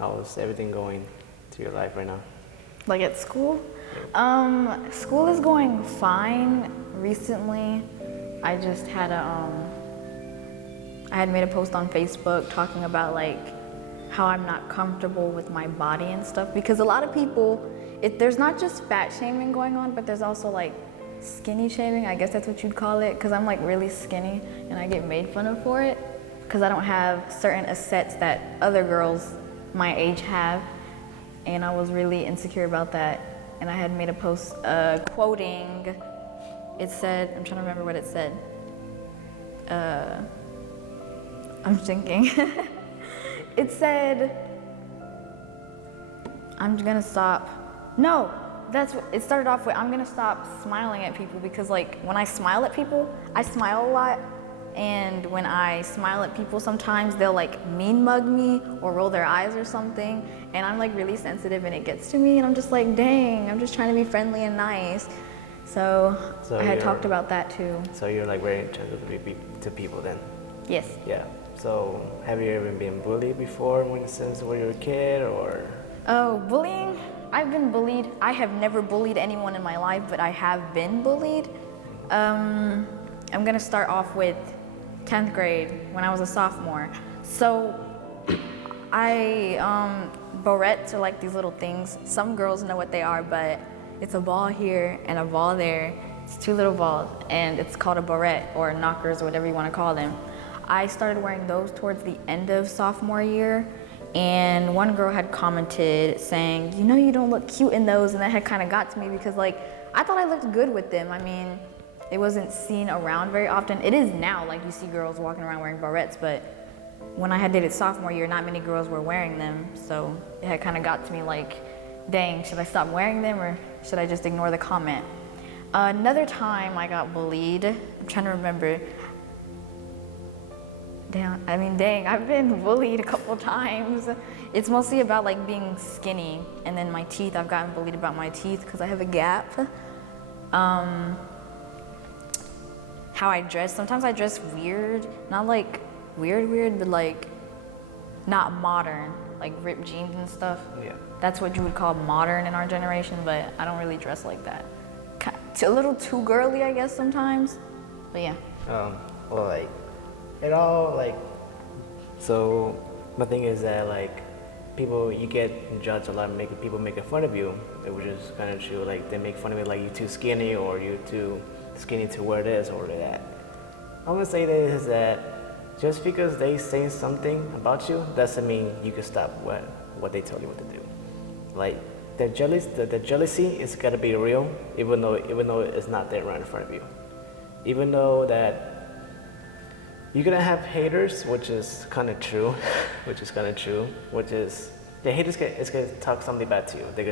how's everything going to your life right now? Like at school? School is going fine. Recently, I just had I had made a post on Facebook talking about like how I'm not comfortable with my body and stuff, because a lot of people, there's not just fat shaming going on, but there's also like skinny shaming, I guess that's what you'd call it, because I'm like really skinny and I get made fun of for it because I don't have certain assets that other girls my age have, and I was really insecure about that. And I had made a post quoting, it said, I'm trying to remember what it said. I'm thinking. It said, I'm gonna stop. No, that's what it started off with. I'm gonna stop smiling at people, because like when I smile at people, I smile a lot. And when I smile at people, sometimes they'll like mean mug me or roll their eyes or something. And I'm like really sensitive and it gets to me. And I'm just like, dang, I'm just trying to be friendly and nice. So I had talked about that too. So you're like very attentive to people then? Yes. Yeah. So have you ever been bullied before since when you were a kid, or? Oh, bullying? I've been bullied. I have never bullied anyone in my life, but I have been bullied. I'm gonna start off with 10th grade when I was a sophomore. So barrettes are like these little things. Some girls know what they are, but it's a ball here and a ball there. It's two little balls, and it's called a barrette, or knockers, or whatever you want to call them. I started wearing those towards the end of sophomore year, and one girl had commented saying, you know, you don't look cute in those, and that had kind of got to me because like I thought I looked good with them. I mean, it wasn't seen around very often. It is now, like you see girls walking around wearing barrettes, but when I had did it sophomore year, not many girls were wearing them, so it had kind of got to me like, dang, should I stop wearing them or should I just ignore the comment? Another time I got bullied, I'm trying to remember. Dang, I've been bullied a couple times. It's mostly about like being skinny, and then my teeth. I've gotten bullied about my teeth because I have a gap. How I dress, sometimes I dress weird, not like weird, but like not modern, like ripped jeans and stuff. Yeah. That's what you would call modern in our generation, but I don't really dress like that. A little too girly, I guess, sometimes, but yeah. Well, like, it all, like, so my thing is that, like, you get judged a lot, people making fun of you, which is kind of true. Like, they make fun of you, like, you're too skinny, or you're too skinny to wear this or that. I'm gonna say this is that just because they say something about you doesn't mean you can stop what they tell you what to do. Like, the jealousy is gotta be real, even though it's not there right in front of you. Even though that you're gonna have haters, which is kind of true, the haters gonna talk something bad to you. They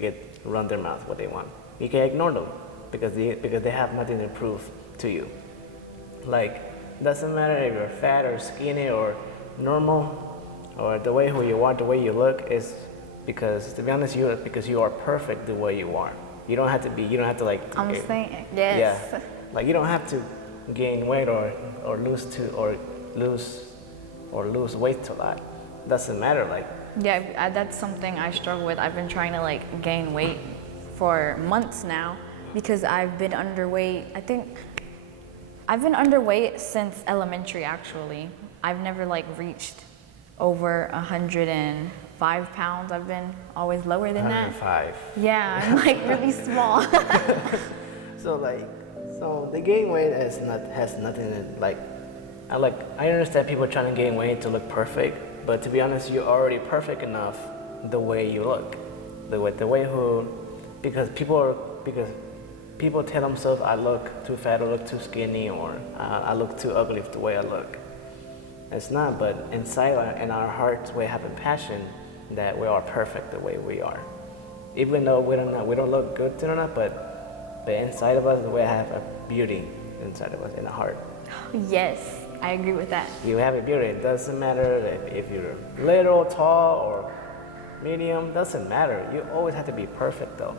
can run their mouth what they want. You can ignore them because they have nothing to prove to you. Like, doesn't matter if you're fat or skinny or normal, or the way who you are, the way you look, is because, to be honest, because you are perfect the way you are. You don't have to like. I'm saying yes. Yeah, like you don't have to gain weight or lose weight a lot. Doesn't matter. Like. Yeah, that's something I struggle with. I've been trying to like gain weight for months now because I've been underweight. I think I've been underweight since elementary, actually. I've never like reached over 105 pounds. I've been always lower than that. 105. Yeah, I'm like really small. So the gain weight has nothing to, like, I understand people trying to gain weight to look perfect, but to be honest, you're already perfect enough the way you look. Because people tell themselves I look too fat or look too skinny, or I look too ugly the way I look. It's not, but inside in our hearts we have a passion that we are perfect the way we are. Even though we don't look good to enough, but inside of us we have a beauty inside of us in the heart. Yes, I agree with that. You have a beauty. It doesn't matter if you're little, tall, or medium. Doesn't matter. You always have to be perfect though.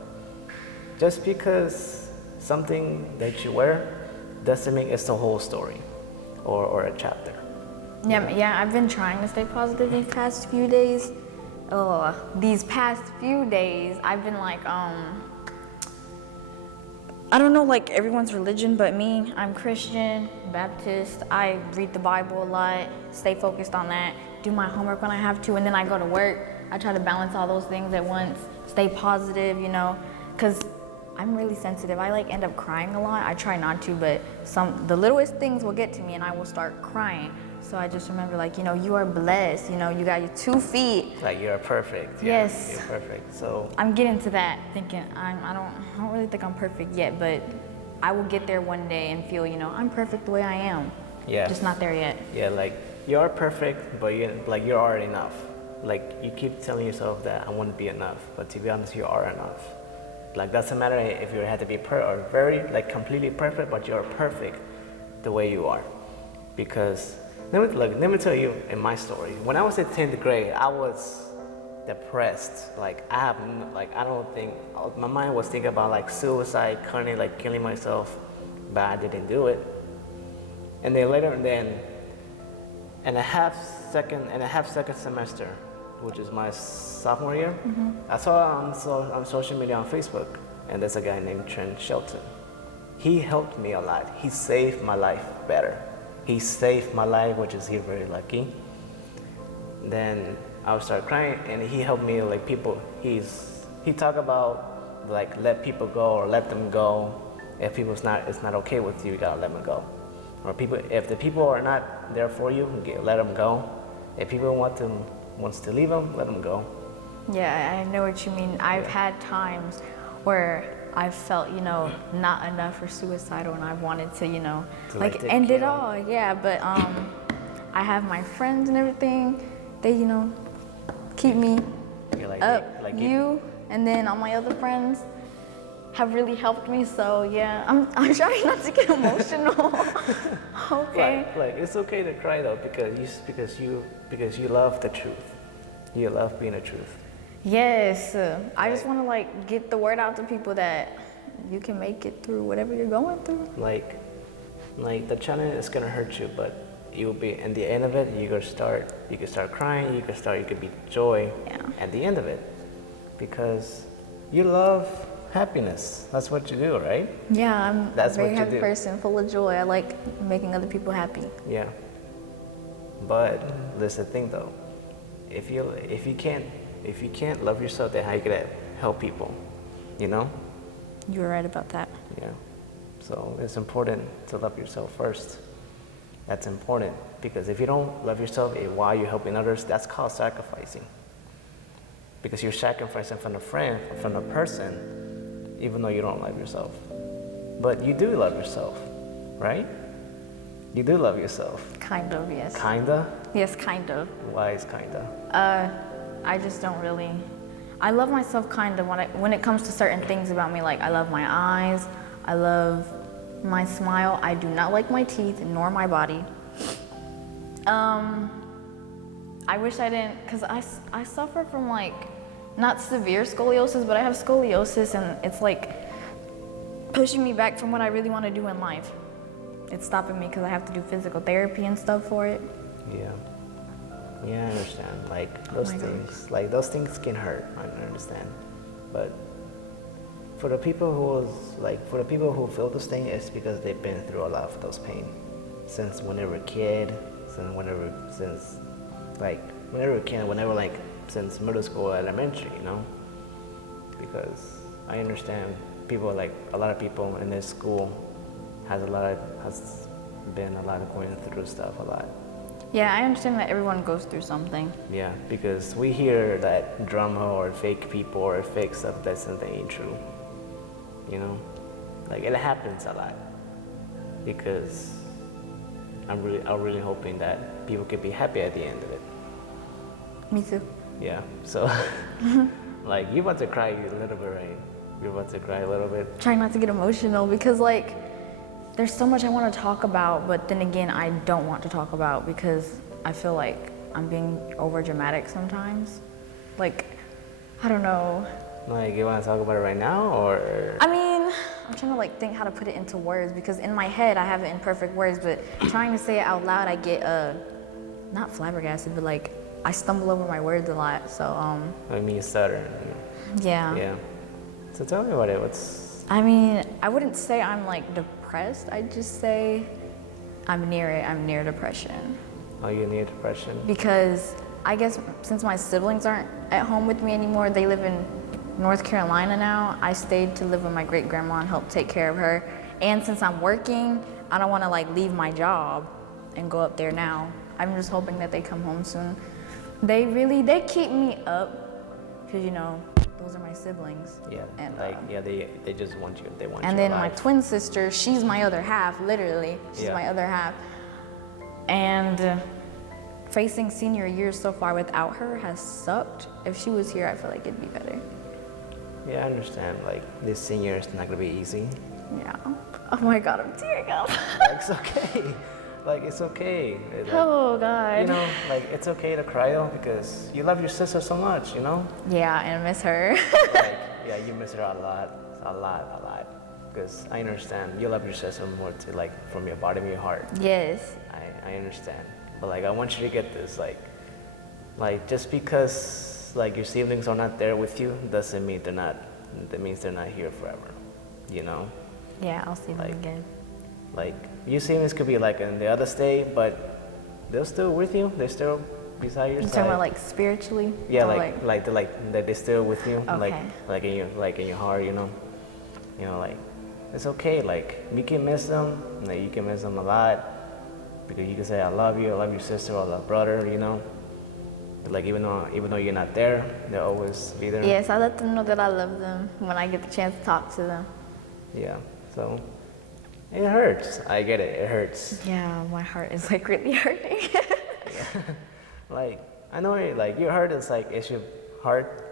Just because something that you wear doesn't mean it's the whole story or a chapter. Yeah, I've been trying to stay positive these past few days these past few days, I've been like, I don't know like everyone's religion, but me, I'm Christian, Baptist. I read the Bible a lot, stay focused on that, do my homework when I have to, and then I go to work. I try to balance all those things at once, stay positive, you know, because I'm really sensitive. I like end up crying a lot. I try not to, but the littlest things will get to me and I will start crying. So I just remember like, you know, you are blessed, you know, you got your 2 feet. Like you're perfect. Yeah, Yes. you're perfect. So I'm getting to that thinking I don't really think I'm perfect yet, but I will get there one day and feel, you know, I'm perfect the way I am. yeah. Just not there yet. Yeah, like you are perfect, but you're already enough. Like you keep telling yourself that I wouldn't be enough, but to be honest, you are enough. Like doesn't matter if you had to be or very like completely perfect, but you're perfect the way you are. Because let me tell you in my story. When I was in 10th grade, I was depressed. Like I don't think my mind was thinking about like suicide, currently like killing myself, but I didn't do it. And then later, in a half second semester, which is my sophomore year, I saw on social media on Facebook, and there's a guy named Trent Shelton. He helped me a lot. He saved my life better. He saved my life, which is he very lucky. Then I would start crying, and he helped me like people. He talk about like let people go or let them go. If it's not okay with you, you gotta let them go. Or if the people are not there for you, let them go. If people wants to leave them, let them go. Yeah, I know what you mean. I've had times where I felt, you know, not enough or suicidal, and I wanted to, you know, like end it all. Yeah, but I have my friends and everything. They, you know, keep me up. And then all my other friends have really helped me. So yeah, I'm trying not to get emotional. Okay. Like it's okay to cry though, because you love the truth. You love being the truth. Yes, I just want to like get the word out to people that you can make it through whatever you're going through. Like the challenge is gonna hurt you, but you'll be in the end of it. You can start crying. You can be joy at the end of it, because you love happiness. That's what you do, right? Yeah, I'm a very happy person, full of joy. I like making other people happy. Yeah. But there's the thing though. If you can't love yourself, then how you gonna help people? You know? You were right about that. Yeah. So it's important to love yourself first. That's important, because if you don't love yourself while you're helping others, that's called sacrificing. Because you're sacrificing from a person, even though you don't love yourself. But you do love yourself, right? You do love yourself. Kind of, yes. Kinda? Yes, kind of. Why is kinda? I just don't really. I love myself kind of when it comes to certain things about me. Like I love my eyes. I love my smile. I do not like my teeth nor my body. I wish I didn't, because I suffer from like, not severe scoliosis, but I have scoliosis, and it's like pushing me back from what I really want to do in life. It's stopping me because I have to do physical therapy and stuff for it. Yeah. Yeah, I understand. Like those things can hurt. I understand. But for the people who feel this thing, it's because they've been through a lot of those pain since when they were a kid, since middle school, elementary, you know. Because I understand a lot of people in this school has been going through stuff a lot. Yeah, I understand that everyone goes through something. Yeah, because we hear that drama or fake people or fake stuff that ain't true. You know, like it happens a lot. Because I'm really hoping that people can be happy at the end of it. Me too. Yeah. So, like you're about to cry a little bit, right? You're about to cry a little bit. Trying not to get emotional because like there's so much I want to talk about, but then again I don't want to talk about because I feel like I'm being over dramatic sometimes. Like, I don't know. Like you want to talk about it right now, or? I mean, I'm trying to like think how to put it into words because in my head I have it in perfect words, but trying to say it out loud I get not flabbergasted, but like I stumble over my words a lot. So I mean, you stutter. yeah. Yeah. So tell me about it. What's I mean, I wouldn't say I'm like depressed. I'd just say I'm near it. I'm near depression. are you near depression? Because I guess since my siblings aren't at home with me anymore, they live in North Carolina now. I stayed to live with my great grandma and help take care of her. And since I'm working, I don't want to like leave my job and go up there now. I'm just hoping that they come home soon. They keep me up because those are my siblings. Yeah. And they just want you. They want and you then alive. my twin sister, she's my other half, literally. She's Yeah. my other half. And facing senior year so far without her has sucked. If she was here, I feel like it'd be better. Yeah, I understand. Like this senior is not gonna be easy. Yeah. Oh my God, I'm tearing up. Like, it's okay. Like it's okay. Like, Oh God. like it's okay to cry though because you love your sister so much. Yeah, and I miss her. Like yeah, you miss her a lot. Because I understand you love your sister more to like from your bottom of your heart. Yes. I understand. But like I want you to get this like just because like your siblings are not there with you doesn't mean that means they're not here forever. Yeah, I'll see them Like- again. Like your siblings could be like in the other state, but they're still with you. They're still beside your You side. talking about like spiritually? Yeah, Or, like that they're still with you. Okay. Like in your heart, like it's okay. Like you can miss them. Like you can miss them a lot because you can say I love you, I love your sister or love brother. But like even though you're not there, they'll always be there. Yes, I let them know that I love them when I get the chance to talk to them. Yeah. So it hurts. I get it. It hurts. Yeah, my heart is like really hurting. Like I know like your heart is like is your heart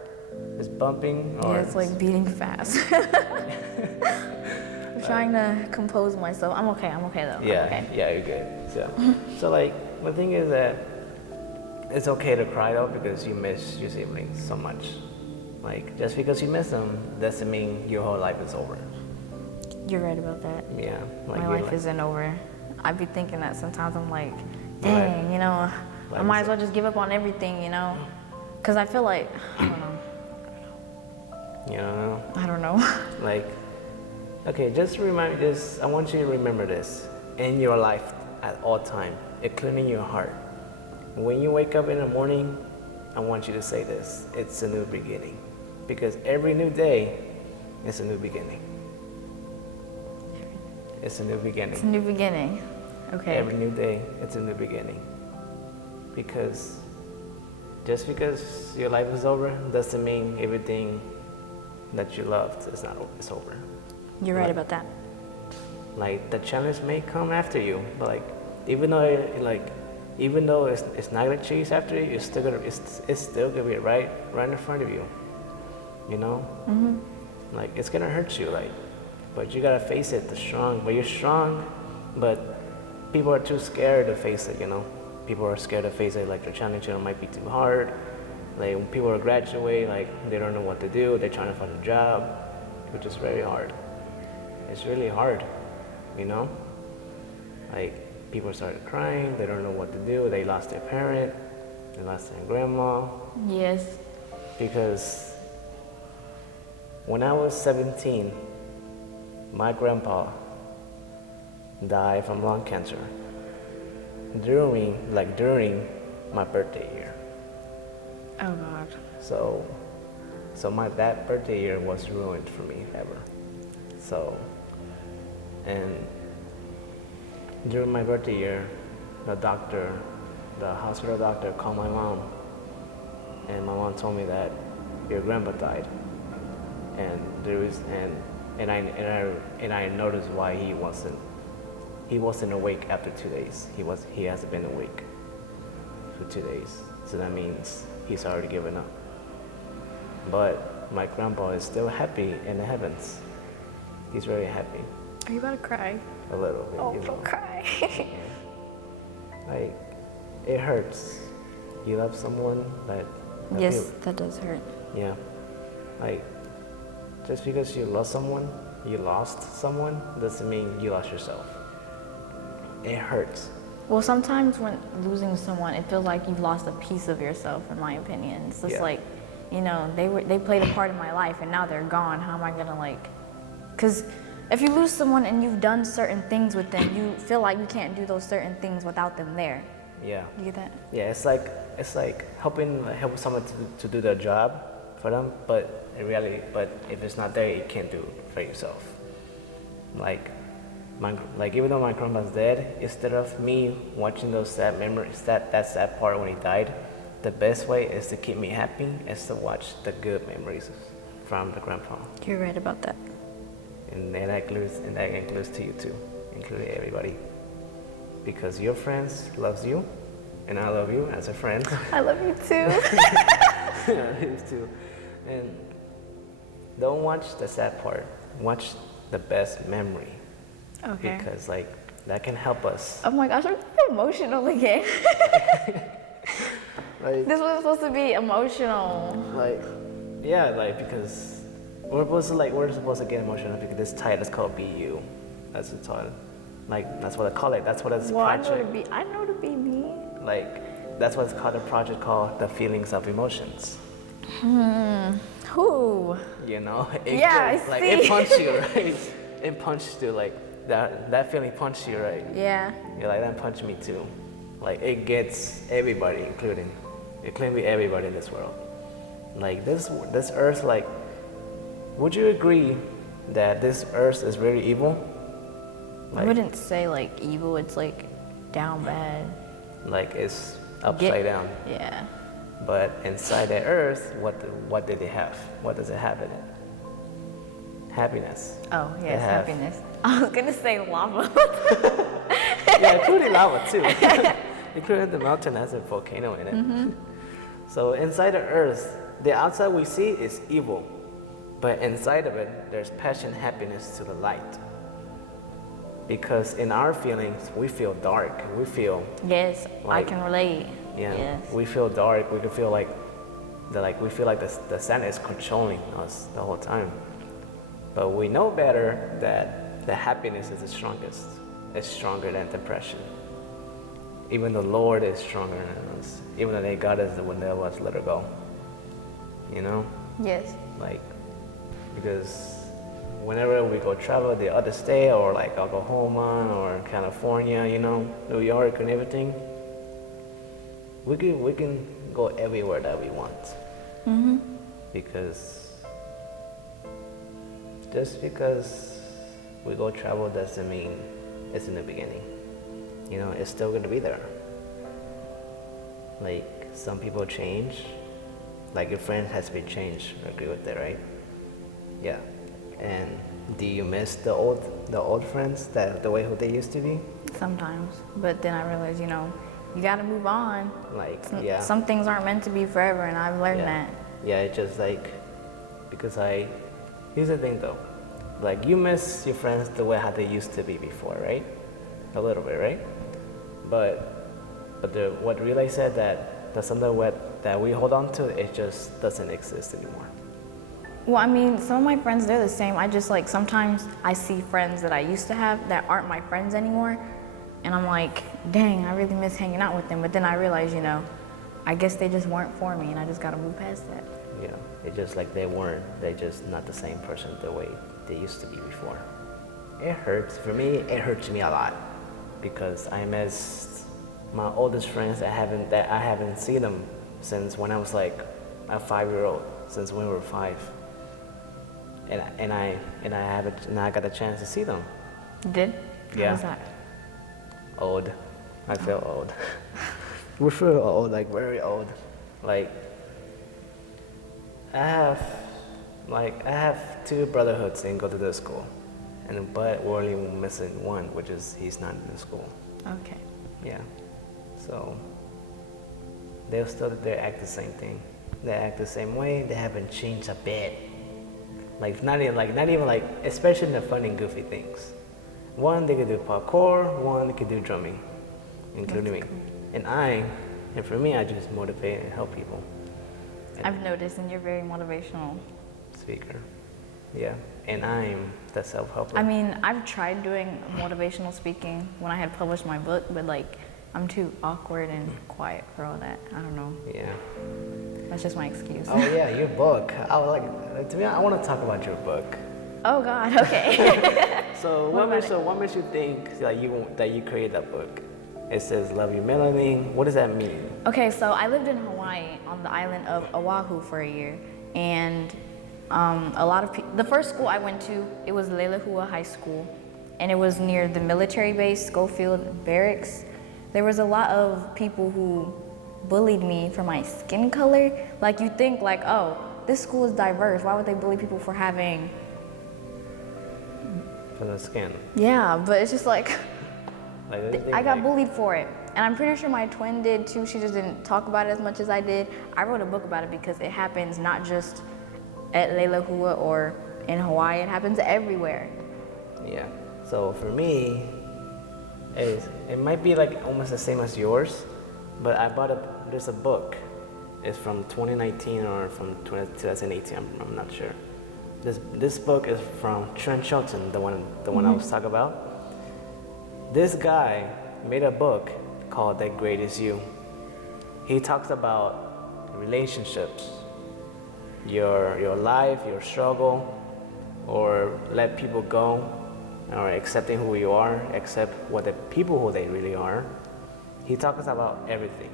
is bumping or Yeah, it's like beating fast. I'm trying to compose myself. I'm okay though. yeah, I'm okay. yeah, you're good. So like the thing is that it's okay to cry though because you miss your siblings so much. Like just because you miss them doesn't mean your whole life is over. You're right about that. Yeah, like My you're life like, isn't over. I be thinking that sometimes. I'm like, Your life- dang, I might as well just give up on everything, Because I feel like, I don't know. I don't know. Like, okay, I want you to remember this in your life at all time, including your heart. When you wake up in the morning, I want you to say this, it's a new beginning. Because every new day is a new beginning. It's a new beginning. It's a new beginning. Okay. Every new day, it's a new beginning. Because just because your life is over doesn't mean everything that you loved is over. You're right Like- about that. Like the challenge may come after you, but like even though it's not gonna chase after you, it's still gonna be right in front of you. Like it's gonna hurt you, but you gotta face it. But you're strong, but people are too scared to face it. People are scared to face it. Like the challenge, might be too hard. Like when people are graduate, like they don't know what to do. They're trying to find a job, which is very hard. It's really hard, Like people started crying. They don't know what to do. They lost their parent. They lost their grandma. Yes. Because when I was 17, my grandpa died from lung cancer during my birthday year. Oh God. So that birthday year was ruined for me ever. And during my birthday year, the hospital doctor called my mom, and my mom told me that your grandpa died, and I noticed why he wasn't awake after 2 days. He hasn't been awake for 2 days, so that means he's already given up. But my grandpa is still happy in the heavens. He's very happy. Are you about to cry? A little bit. Oh, don't cry. Like, it hurts. You love someone that Yes, that does hurt. yeah. Like, just because you lost someone, doesn't mean you lost yourself. It hurts. Well, sometimes when losing someone, it feels like you've lost a piece of yourself, in my opinion. It's just Yeah. like, they played a part in my life, and now they're gone. How am I gonna like? Because if you lose someone and you've done certain things with them, you feel like you can't do those certain things without them there. Yeah. You get that? Yeah, it's like help someone to do their job for them, but in reality, but if it's not there, you can't do it for yourself. Like, even though my grandpa's dead, instead of me watching those sad memories, that sad part when he died, the best way is to keep me happy is to watch the good memories from the grandpa, You're right about that. and that includes to you too, including everybody, because your friends loves you, and I love you as a friend. I love you too. I used to, and don't watch the sad part. Watch the best memory. Okay. Because like that can help us. Oh my gosh, I'm emotional again. Like, This was supposed to be emotional. because we're supposed to get emotional because this title is called Be You. That's the title. Like that's what I call it. That's what it's Well, project. I know to be me. Like that's what it's called. A project called The Feelings of Emotions. Who? You know? Yeah, I like see. it punched you, right? It punched you like that feeling punched you, right? Yeah. You're like, that punched me too. Like, it gets everybody, including everybody in this world. Like, this earth, like, would you agree that this earth is really evil? I Like, wouldn't say like evil. It's like down bad. like it's upside down. Yeah. But inside the earth, what did it have? What does it have in it? Happiness. Oh They yes, have- happiness. I was gonna say lava. Yeah, including lava too. Including the mountain has a volcano in it. So inside the earth, the outside we see is evil, but inside of it, there's passion, happiness to the light. Because in our feelings, we feel dark. We feel, Yes, I Like- can relate. yeah, Yes. we feel dark. We can feel like, we feel like the sun is controlling us the whole time. But we know better that the happiness is the strongest. It's stronger than depression. Even the Lord is stronger than us. Even though they got us when they was let her go. You know? Yes. Like, because whenever we go travel the other state or like Oklahoma or California, you know, New York and everything, we can go everywhere that we want. Because just because we go travel doesn't mean it's in the beginning. You know, it's still gonna be there. Like, some people change. Like, your friend has been changed. I agree with that, right? Yeah. And do you miss the old friends, the way who they used to be? Sometimes, but then I realize, you gotta move on. Like, yeah. Some things aren't meant to be forever, and I've learned Yeah. that. Yeah, it's just like, because here's the thing though, like, you miss your friends the way how they used to be before, right? A little bit, right? But what really said that something that we hold on to, it just doesn't exist anymore. Well, I mean, some of my friends, they're the same. I just like, sometimes I see friends that I used to have that aren't my friends anymore. And I'm like, dang, I really miss hanging out with them. But then I realize, I guess they just weren't for me and I just gotta move past that. Yeah, it's just like they're just not the same person the way they used to be before. It hurts. For me, it hurts me a lot because I miss my oldest friends that I haven't seen them since when I was like a 5-year-old, since when we were 5. And I got a chance to see them. You did? Yeah. How was that? Old. I feel old. We feel old, like very old. Like I have 2 brotherhoods and go to the school, but we're only missing one, which is he's not in the school. Okay. Yeah. So they act the same thing. They act the same way. They haven't changed a bit. Like not even like, especially in the fun and goofy things. One, they could do parkour. One, they could do drumming, including me. And for me, I just motivate and help people. I've noticed, and you're very motivational. Speaker. Yeah. And I'm the self-helper. I mean, I've tried doing motivational speaking when I had published my book, but like, I'm too awkward and quiet for all that. I don't know. Yeah. That's just my excuse. Oh yeah, your book. I would like to be honest, I want to talk about your book. Oh God. Okay. So what makes you think that you created that book? It says "Love You, Melanin." What does that mean? Okay, so I lived in Hawaii on the island of Oahu for a year, and a lot of people. The first school I went to, it was Leilehua High School, and it was near the military base, Schofield Barracks. There was a lot of people who bullied me for my skin color. Like you think like, oh, this school is diverse. Why would they bully people for having? For the skin. Yeah, but it's just like. I got like, bullied for it. And I'm pretty sure my twin did too. She just didn't talk about it as much as I did. I wrote a book about it because it happens not just at Leilehua or in Hawaii. It happens everywhere. Yeah. So for me, it might be like almost the same as yours, but there's a book. It's from 2019 or from 2018. I'm not sure. This book is from Trent Shelton, the one I was talking about. This guy made a book called "The Greatest You." He talks about relationships, your life, your struggle, or let people go, or accepting who you are, accept what the people who they really are. He talks about everything.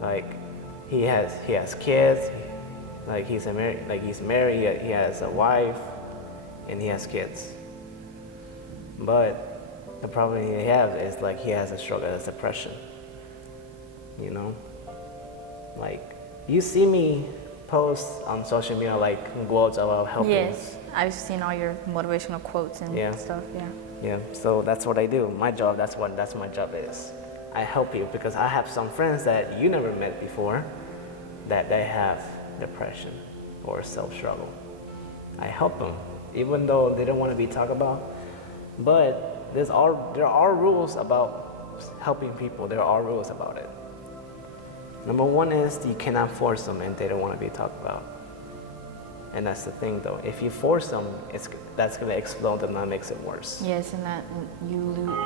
Like he has kids, like he's married, he has a wife, and he has kids. But the problem he has is like he has a struggle with depression. You know? Like you see me post on social media like quotes about helping. Yes, I've seen all your motivational quotes and stuff, yeah. Yeah, so that's what I do. My job, that's my job is. I help you because I have some friends that you never met before that they have depression or self-struggle. I help them, even though they don't want to be talked about. But there are rules about helping people. There are rules about it. Number one is you cannot force them and they don't want to be talked about. And that's the thing though. If you force them, that's going to explode them, that makes it worse. Yes, and that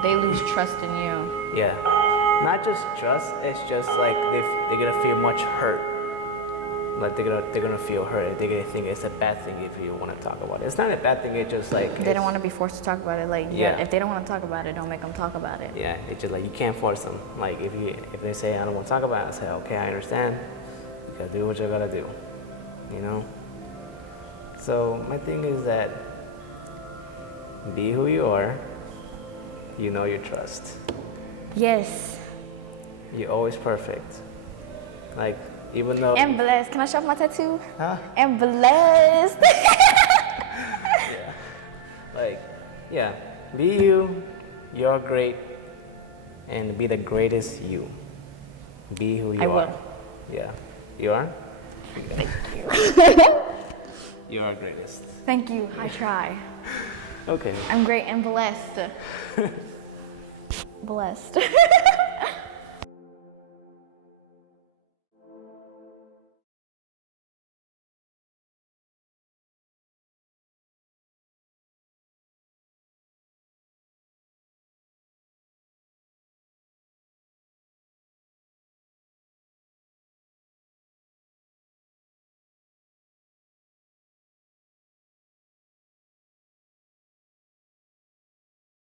they lose trust in you. Yeah. Not just trust, it's just like they're going to feel much hurt. Like they're gonna feel hurt. They're gonna think it's a bad thing if you want to talk about it. It's not a bad thing. It's just like they don't want to be forced to talk about it. Like if they don't want to talk about it, don't make them talk about it. Yeah, it's just like you can't force them. Like if they say I don't want to talk about it, I say okay, I understand. You gotta do what you gotta do. You know. So my thing is that be who you are. You know your trust. Yes. You're always perfect. Like. Even though I'm blessed. Can I show off my tattoo? Huh? I'm blessed. Yeah. Like, yeah. Be you. You're great. And be the greatest you. Be who you are. I will. Yeah. You are? Thank you. You are greatest. Thank you. I try. Okay. I'm great and blessed. Blessed.